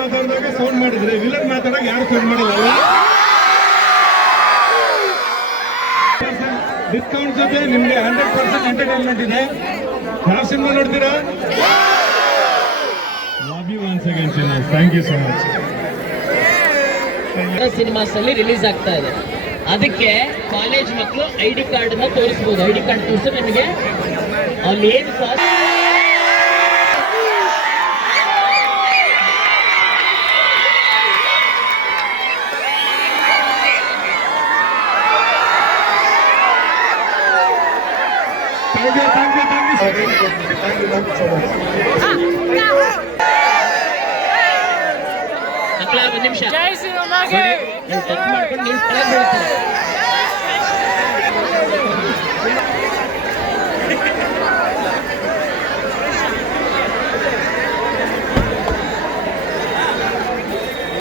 ಮಾತಾಡಿದಾಗ ಸೌಂಡ್ ಮಾಡಿದ್ರೆ ವಿಲನ್ ಮಾತಾಡೋಕೆ ಯಾರು ಸೌಂಡ್ ಮಾಡಿಲ್ಲ. ಡಿಸ್ಕೌಂಟ್ ಜೊತೆ ನಿಮ್ಗೆ 100% ಎಂಟರ್ಟೈನ್ಮೆಂಟ್ ಇದೆ. ಯಾವ ಸಿನಿಮಾ ನೋಡ್ತೀರಾ? ಲವ್ ಯು ಒನ್ಸ್ ಅಗೇನ್ ಚಿನ್ನಾಸ್. Thank you so much. Cinemas ಅಲ್ಲಿ ರಿಲೀಸ್ ಆಗ್ತಾ ಇದೆ. ಅದಕ್ಕೆ ಕಾಲೇಜ್ ಮಕ್ಕಳು ID ಕಾರ್ಡ್ ಅನ್ನ ತೋರಿಸಬಹುದು. ID ಕಾರ್ಡ್ ತೋರಿಸಿ ನಿಮಗೆ ಅಲ್ಲಿ ಏನು ಕಾಸ್ಟ್ ಒಂದು ನಿಮಿಷ ಮಾಡ್ಕೊಂಡು ನೀವು